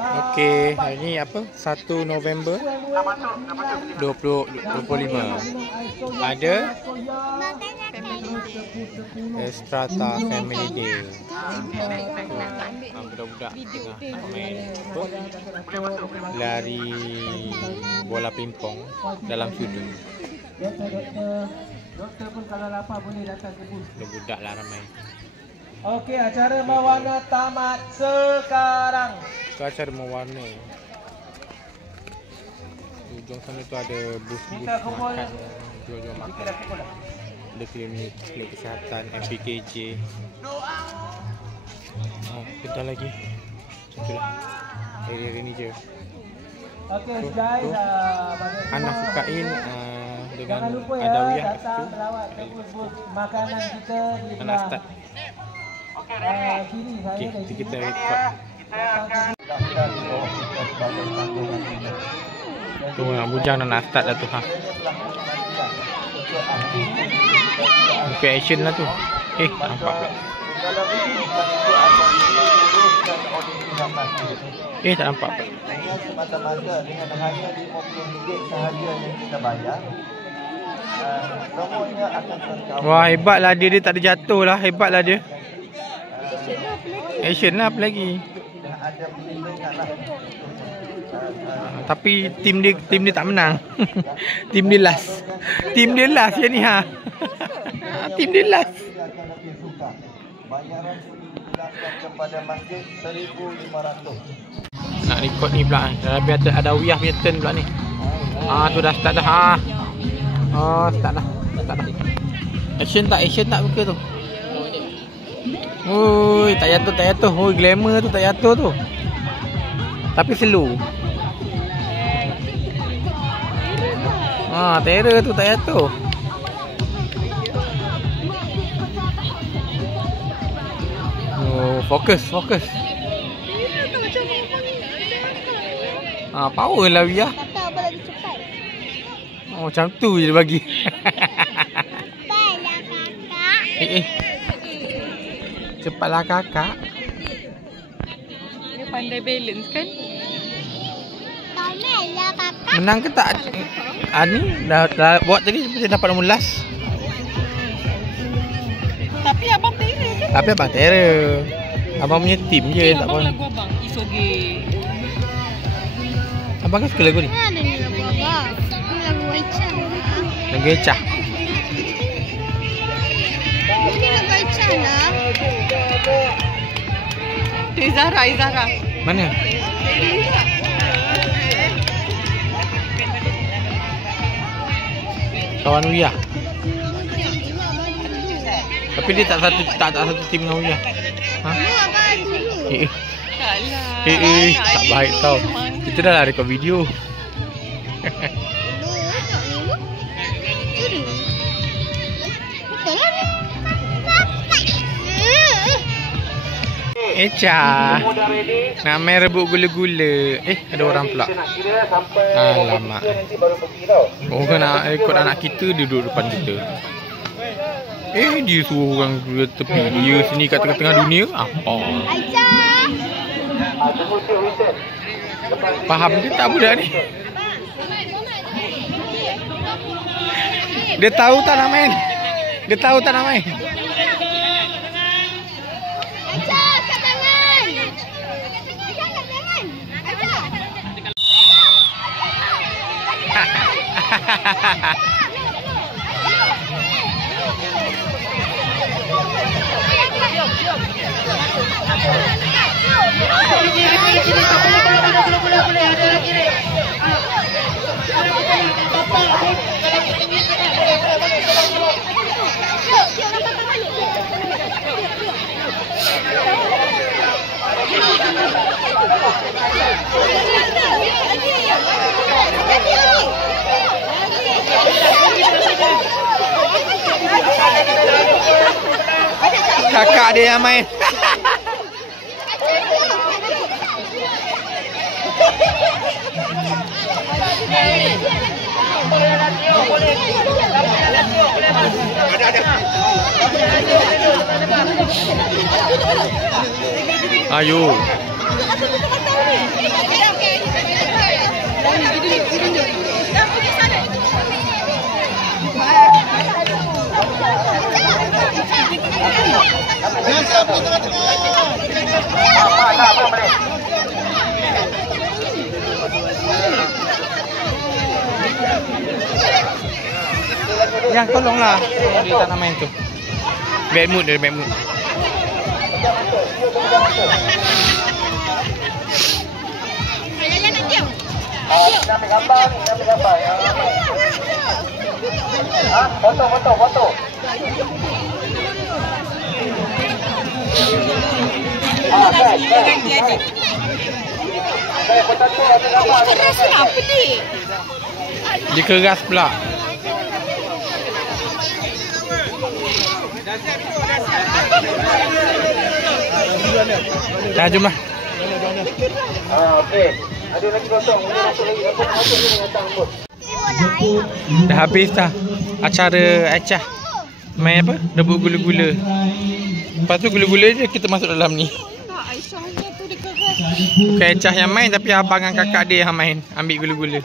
Okey, hari ni apa? 1 November 2025. Ada Strata Family Day. Budak-budak tengah main apa? Lari bola pingpong dalam sudu. Doktor pun kalau lapar boleh datang ke bus. Budak lah ramai. Okey, acara mewarna tamat sekarang. Itu acara mewarna. Di ujung sana tu ada bus-bus makan, jual-jual makan. Ada klinik kesihatan, MPKJ. Bentar lagi. Macam area ni je. Okey, guys, Anak Fukain dengan jangan lupa ya, Adawiyah datang melawat ke bus-bus makanan kita di Anak start. kiri saya. Okey, kita record. Tu nak bujang nak start dah tu ha. Okay, action lah tu. Nampak. Tak nampak. Semata-mata dengan hanya RM50 sahaja yang kita bayar. Semuanya akan tercover. Wah, hebatlah dia, dia tak ada jatuh lah, hebatlah dia. Action lah apa lagi. Tapi tim dia tak menang. Tim dia last. Tim dia last je ni ha. Tim dia last. Bayaran dijelaskan kepada masjid RM1,500. Nak record ni pula. Lebih ada Wiyah punya turn pula ni. Tu dah start dah. Start dah. Action tak muka tu. Oi, tak jatuh. Oi, glamour tu tak jatuh tu. Tapi slow. Terror tu tak jatuh. Fokus. Power lah Wiyah. Kata apa lagi cepat. Macam tu je dia bagi. Cepatlah kakak. Cepatlah kakak. Dia pandai balance kan? Tamatlah kakak. Menang ke tak? Ni dah buat tadi dia dapat nombor last. Tapi abang terror kan? Tapi abang terror. Abang punya team je tak apa. Abang lagu abang Isoge. Abang kan suka lagu ni. Mana ni lagu abang? Ni lagu Aichan. Lagu Ecah. Ini lagu Aichan lah. Izara. Mana? Kawan Wiyah. Tapi dia tak satu tim dengan Wiyah. Ni abang dulu. Tak baik tau. Kita dah lah rekod video. Echa. Nak main rebut gula-gula. Ada orang pula. Alamak. Orang nak rekod anak kita, dia duduk depan kita. Dia suruh orang ke tepi. Dia sini kat tengah-tengah dunia. Apa? Aisyah. Faham ke tak budak ni? Dia tahu tak nak main? Aisyah, kat tangan. Aisyah, kat tangan. Kakak dia yang main. Ayo. Yang tolonglah. Dia tak nak main tu. Bad mood dia, bad mood. Ambil gambar ni, ambil gambar. Foto. Keras kenapa ni? Dia keras pula. Dah jom lah. Okey. Ada lagi kosong. Boleh masuk lagi. Apa masuk ni dengan datang pun. Dah habis dah acara Acah. Main apa? Rebut gula-gula. Lepas tu gula-gula je kita masuk dalam ni. Tak, Aisyahnya tu dia keras. Bukan Acah yang main tapi abang dengan kakak dia yang main. Ambil gula-gula.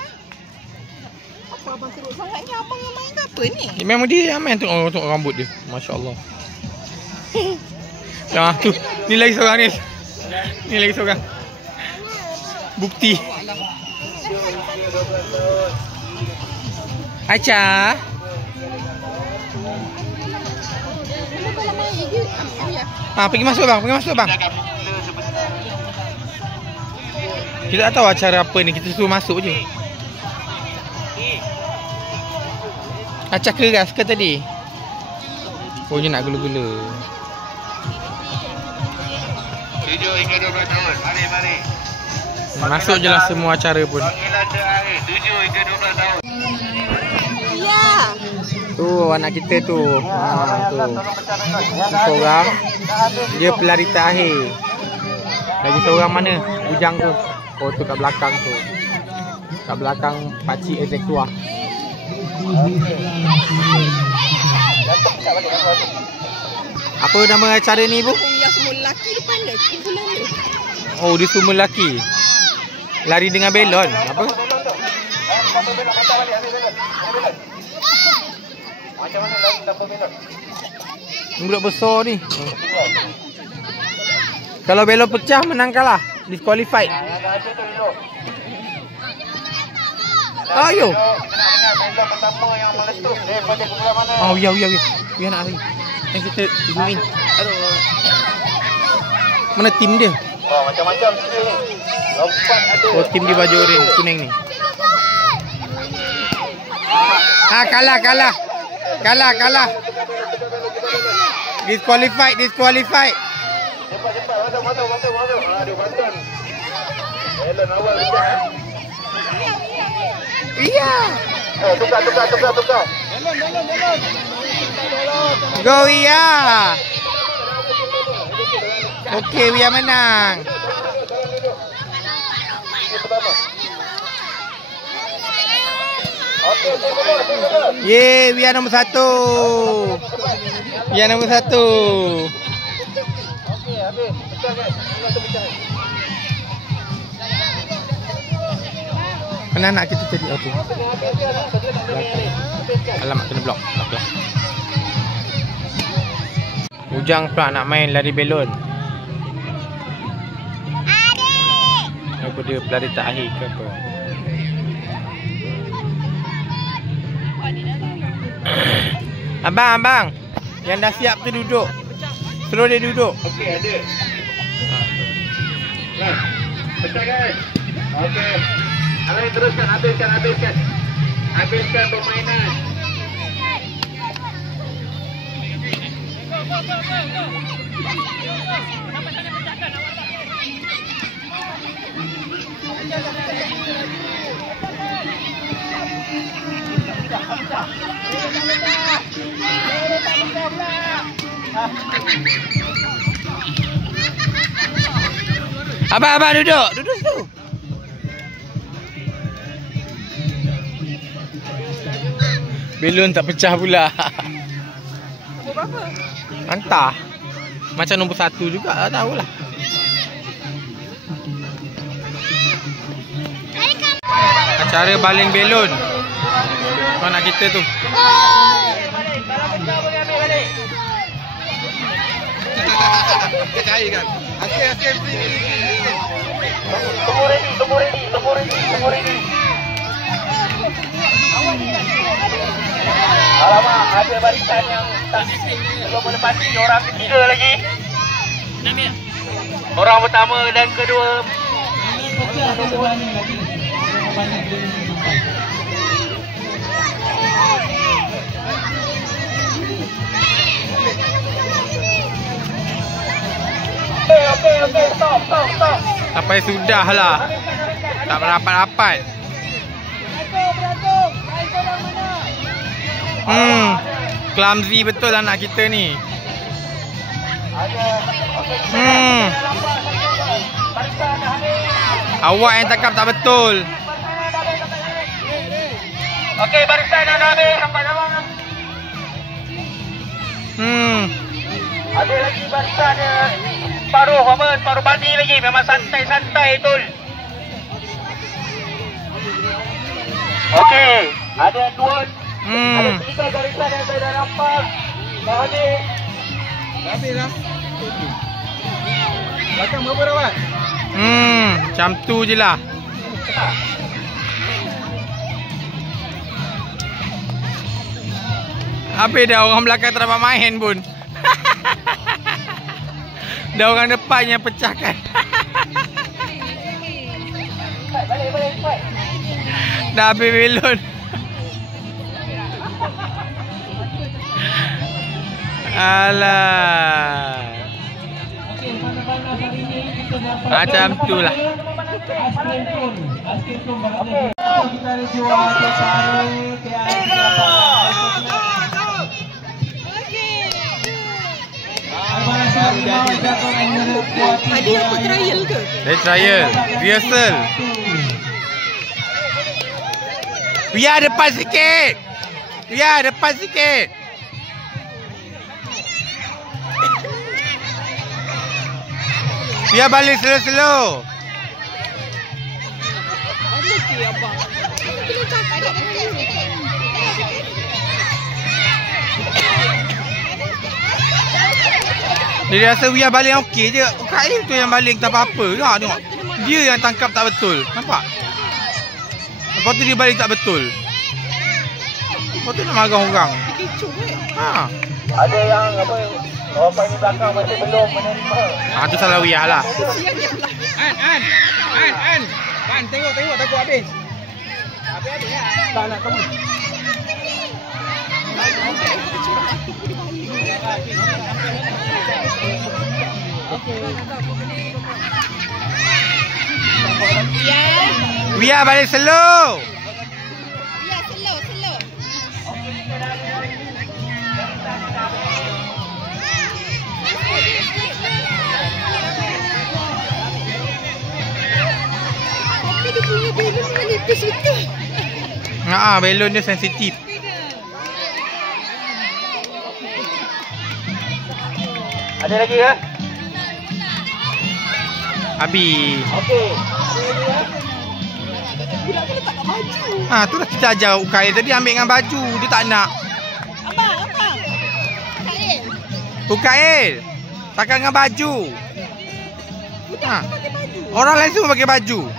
Apa abang teruk sangat ni? Abang yang main ke apa ni? Memang dia yang main tu. Oh, tengok rambut dia. Masya Allah. Nah, tu. Ni lagi seorang ni. Ni lagi seorang. Bukti. Acah. Pergi masuk bang, Kita tak tahu acara apa ni, kita suruh masuk je. Acah keras ke tadi? Oh, dia nak gula-gula. 7 hingga 12 tahun. Mari. Masuk je lah semua acara pun. Panggilan terakhir 7 hingga 12 tahun. Ya. Tu anak kita tu. Tu. Seorang. Dia pelari terakhir. Lagi seorang mana? Bujang tu. Oh tu kat belakang tu. Kat belakang pakcik Ezektua. Apa nama acara ni ibu? Yang semua lelaki depan dia. Kumpulan dia. Oh dia semua lelaki. Lari dengan belon. Apa? Macam mana lari tanpa belon? Budak besar ni. Kalau belon pecah menang kalah. Disqualified. Ayo. Belon pertama yang meletup daripada kumpulan mana? Oh ya. Biar nak lari. Yang kita zoom in. Aduh. Mana tim dia? Oh macam-macam sini ni. Lompat ada. Oh tim di baju oren kuning ni. Kalah. Disqualified. Cepat. Masuk. Aduh bantan. Belon awal pecah. Iya. Tukar. Belon. Go Iya. Okey, Wia menang. Ye, Wia nombor 1. Wia nombor 1. Okey, habis. Pecah kan? Mana anak kita tadi? Okey. Alamak kena blok. Okey. Ujang pula nak main lari belon. Apa dia pelari terakhir ke apa? Abang. Yang dah siap tu duduk. Suruh dia duduk. Okey, ada. Right. Pecah kan? Okey. Alain teruskan, habiskan. Habiskan permainan. Abang duduk situ. Belon tak pecah pula. Nombor berapa? Entah. Macam nombor 1 juga, tak tahulah. Acara baling belon. Kau nak kita tu. Kita cari kan. Asyik Tunggu ready. Alamak, ada barisan yang belum menepati orang ketiga lagi. Orang pertama dan kedua. Okey, stop. Sampai sudah lah. Tak berapat-rapat. Clumsy betul anak kita ni. Awak yang tangkap tak betul. Okey, barisan dah habis sampai bawah. Ada lagi barisan paruh bandi lagi. Memang santai betul. Okey, ada 2 ada 3 barisan yang saya dah nampak. Dah habis lah. Belakang berapa rawat? Macam tu je lah. Habis dah, orang belakang tak dapat main pun. Dah orang depan yang pecahkan. Balik. Dah habis belon. Alah. Macam tu lah. Tadi apa trial ke? Trial. Rehearsal. Biar depan sikit. Biar balik slow-slow. Okey, abang. Belum cakap. Dia rasa Wia balik okey je. UKM tu yang balik tak apa-apa. Tengok. Dia yang tangkap tak betul. Nampak? Lepas tu dia balik tak betul. Lepas tu nak marah orang. Ha. Ada yang orang ini belakang masih belum menerima. Tu salah Wia lah. An, tengok takut habis. Habis lah. Tak nak kamu. Wia balik slow. Ya, slow. Tapi dia punya balon menipis betul. Balon dia sensitif. Ada lagi ke? Habis. Okey. Budak kena tak nak baju. Tu dah kita ajar UKM tadi ambil dengan baju. Dia tak nak. Abang. UKM takkan dengan baju. Orang lain semua pakai baju.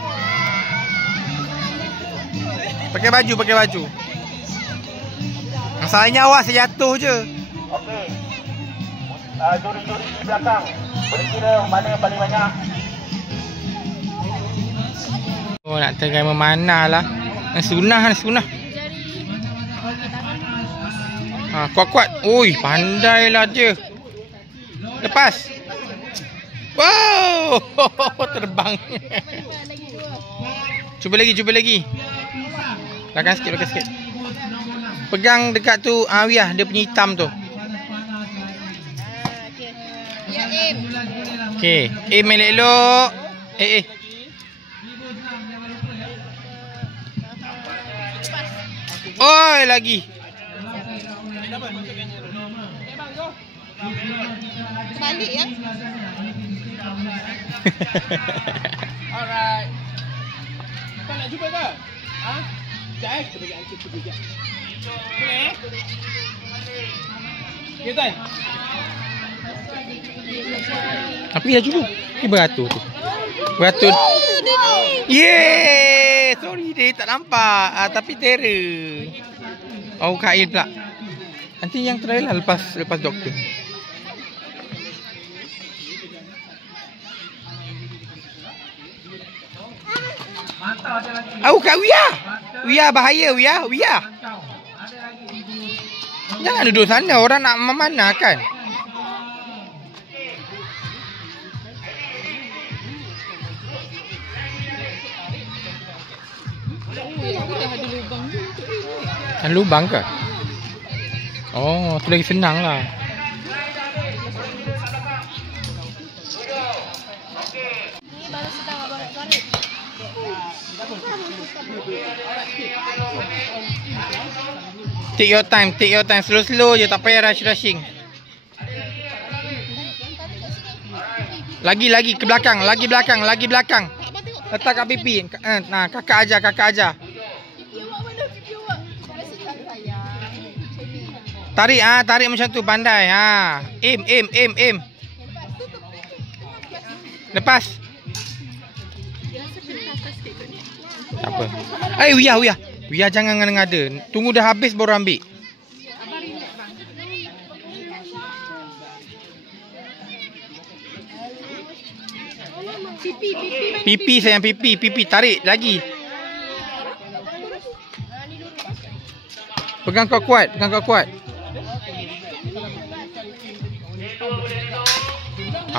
Pakai baju. Masalahnya awak sejatuh je. Okey. Juri-juri di belakang. Boleh kira mana yang paling banyak. Nak tengah memanah lah. Sunah. Kuat. Ui, pandailah dia. Lepas. Wow, terbang. Cuba lagi. Belakang sikit. Pegang dekat tu, Wiyah, dia punya hitam tu. Ya, aim. Okey, aim elok. Oi, lagi. Balik ya. Alright. Kau nak jumpa ke? Sekejap kita bagi angkit sekejap. Boleh? Ya Tuan? Tapi dah cukup. Ni beratur tu. Beratur. Yeay! Sorry dia tak nampak. Tapi terror. Oh, kail pula. Nanti yang terakhir lah lepas doktor. Oh, Kak Wia. Wia bahaya, Wia. Jangan duduk sana, orang nak memanah kan. Ada lubang ke? Oh, tu lagi senang lah. Ni baru sedang abang nak tarik. Take your time. Slow-slow je, tak payah rushing. Lagi ke belakang, lagi belakang. Letak kat pipi. Nah, kakak aja. Pipi awak mana? Pipi awak. Rasa tak sayang. Tarik macam tu, pandai. Aim. Lepas. Tak apa. Wia jangan ngada-ngada. Tunggu dah habis baru ambil. Pipi sayang, pipi. Tarik lagi. Pegang kau kuat.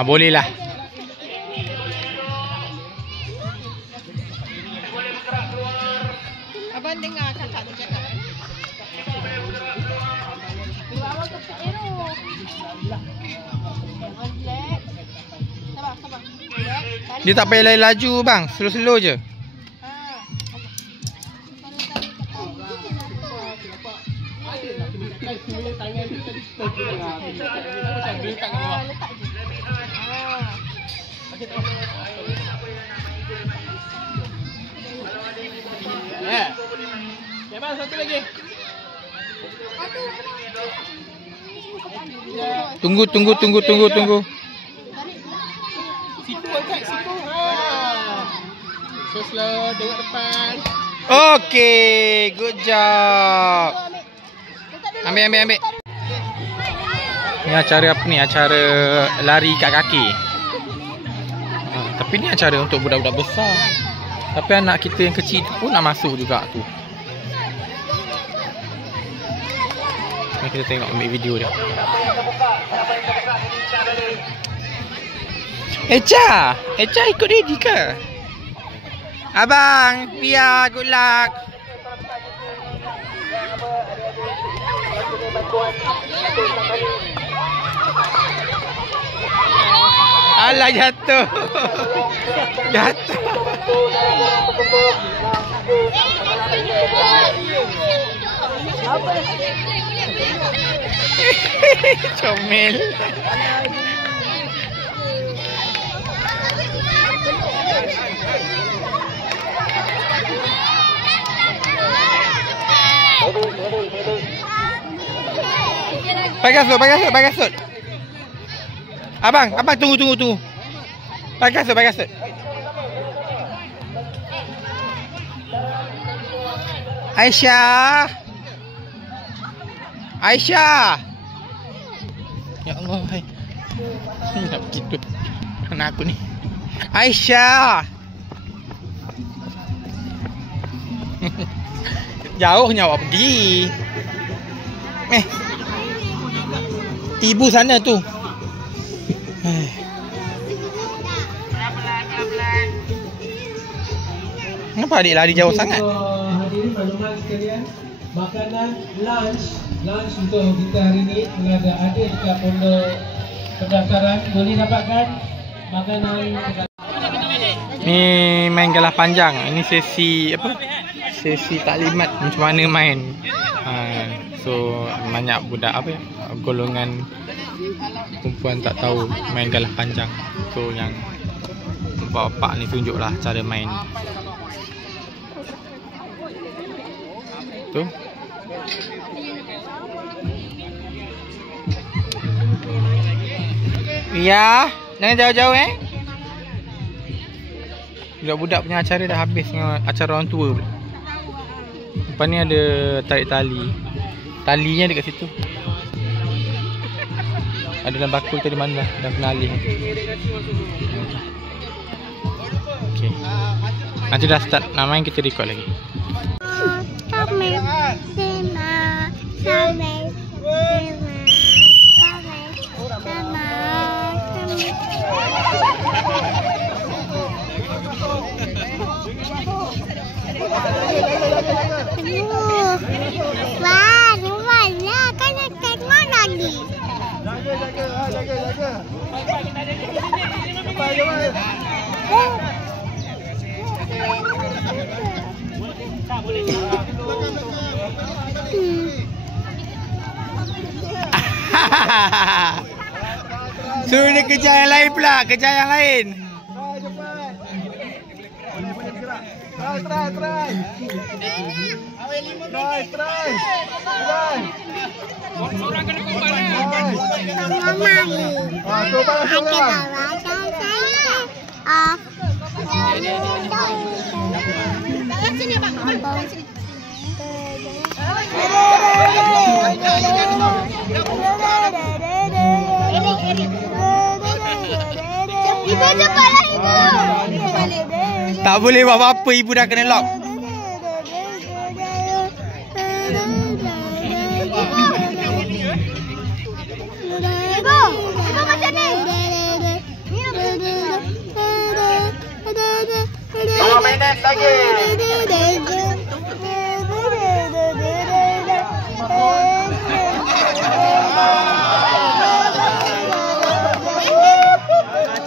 Boleh lah. Abang dengar kakak tu cakap. Sabar. Dia tak payah laju bang. Slow je. Letak je. Cepat satu lagi. Tunggu. Situ angkat, situ. So slow, tengok depan. Okay, good job. Ambil. Ni acara apa ni? Acara lari kat kaki. Tapi ni acara untuk budak-budak besar. Tapi anak kita yang kecil pun nak masuk juga tu. Ni kita tengok ambil video dia. Echa ikut ready ke? Abang, Pia, good luck. Alah, jatuh. Comel. Pakai kasut. Abang, tunggu. Pakai kasut. Aisyah. Ya Allah, hai. Tak begitu. Anak aku ni. Aisyah. Jauhnya awak pergi. Ibu sana tu. Kenapa adik lari jauh sangat? Hadirin maklumat sekalian, makanan lunch untuk kita hari ini ada dekat pondok pendaftaran. Boleh dapatkan makanan. Ni main galah panjang. Ini sesi apa? Sesi taklimat macam mana main. So banyak budak apa ya? Golongan perempuan tak tahu main galah panjang. So yang bapak ni tunjuklah cara main. Tu. Ya, jangan jauh-jauh Budak-budak punya acara dah habis dengan acara orang tua pula. Lepas ni ada tarik tali. Talinya dekat situ. Ada dalam bakul tadi mana dah kena alih. Okey. Nanti dah start nak main kita record lagi. Wah, ni mana? Kan nak tengok lagi. Jaga. Suruh dia kejar yang lain pula, kejar yang lain. Try. Seorang kena korban lah. Mama ni. Ada bawah Sini abang. Ibu cepatlah ibu. Tak boleh buat apa-apa, ibu dah kena lock. Ibu macam ni. 2 minit lagi.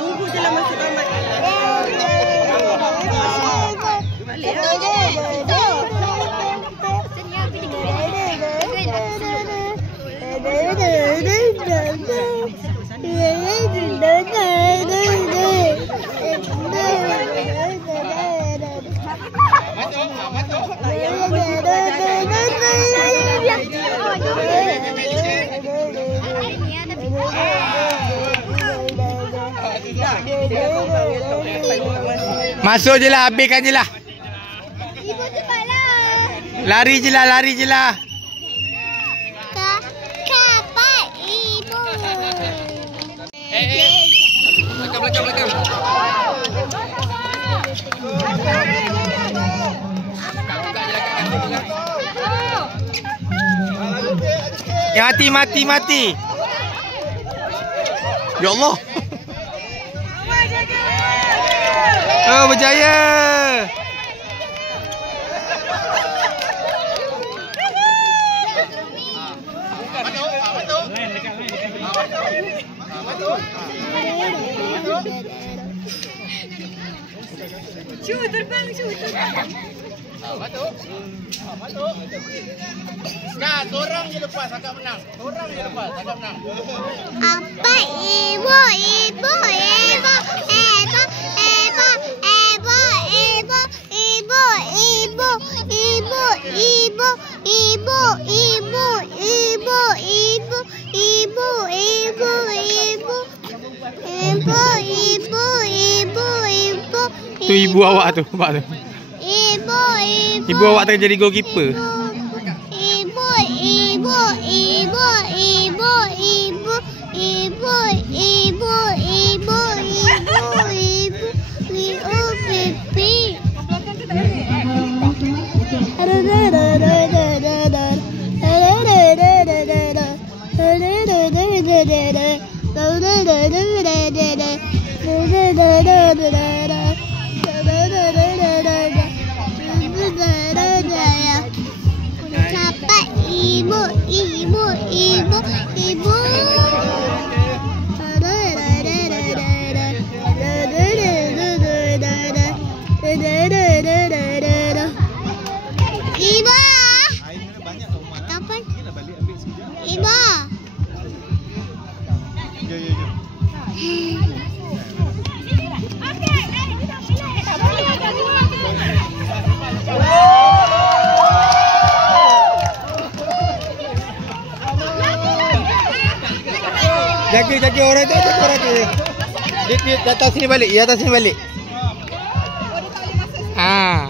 Tunggu je lah masuk kamar. Masuk je lah, habiskan je lah. Ibu cepatlah. Lari je lah. Kapan ibu? Belakang. Ya, mati. Ya Allah. Oh, berjaya. Terbang. Masuk. Nah, seorang je lepas agak menang. Apa ibu? Tu ibu awak tu, nampak tu. Ibu awak tengah jadi goalkeeper. jaga orang tu. Jaga orang tu. Dia atas sini balik. Dia atas sini balik. Ha.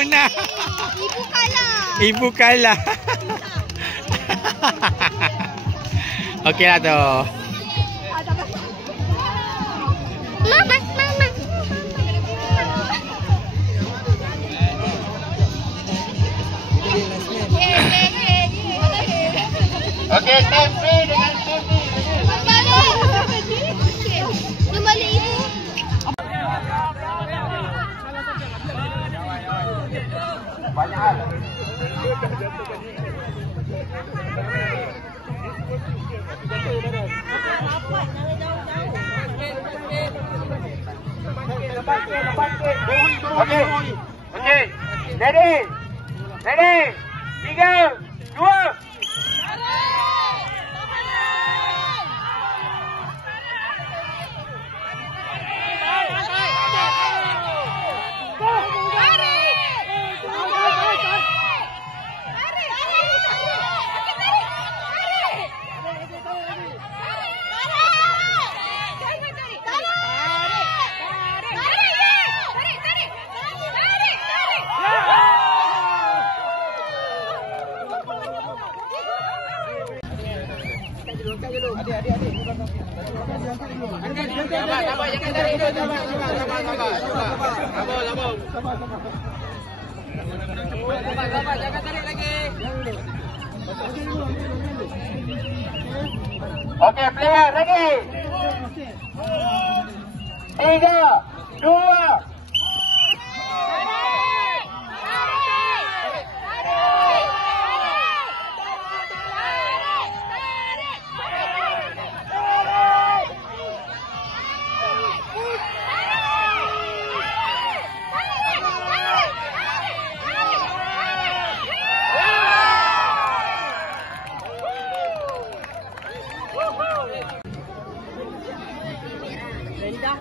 Menang. Ibu kalah. Ibu kalah. Okeylah tu. Mama. Okey, stand free dengan safety. Dia balik ibu. Banyak hal. Okey. Okey. Ready. 3, 2. Okey, player ready. 3, 2.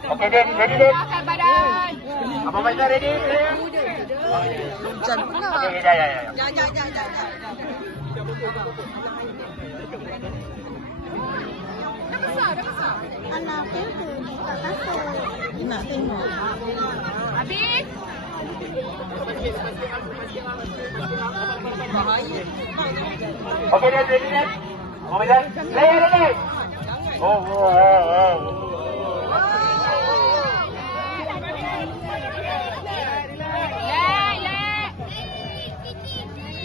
Okey, ready. Abang Faizal ready? Macam mana? Okey, ya. Ya. Dah besar. Anak tu tak kasut. Nak tengok. Habis. Okey, ready. Abang Faizal, player ready? Oh.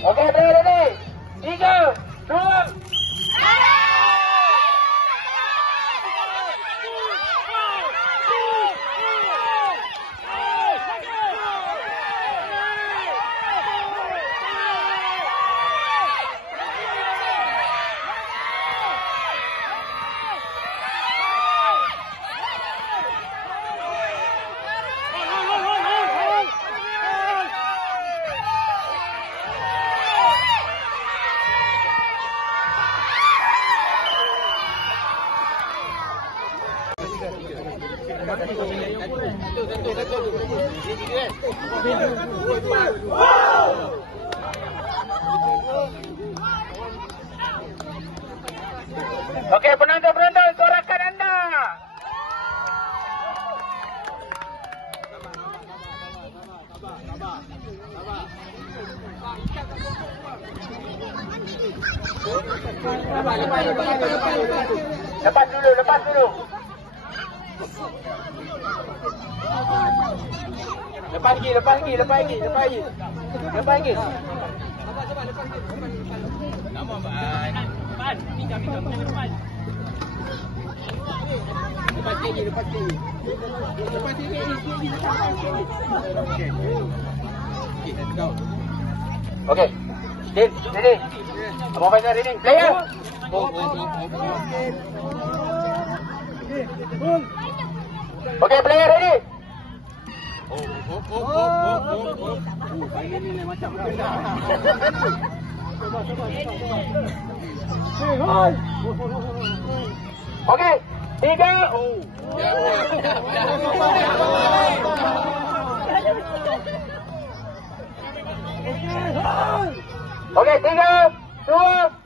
Okey, player ready? 3, 2. Okey, penonton, sorakan anda. Lepas dulu. Lepas lagi. Nama Ban. Ni kami depan. Lepas lagi. Okey. Ready. Abang Faizal ready. Player. Okey, player ready. Ini macam Okey, Okey, 3, 2,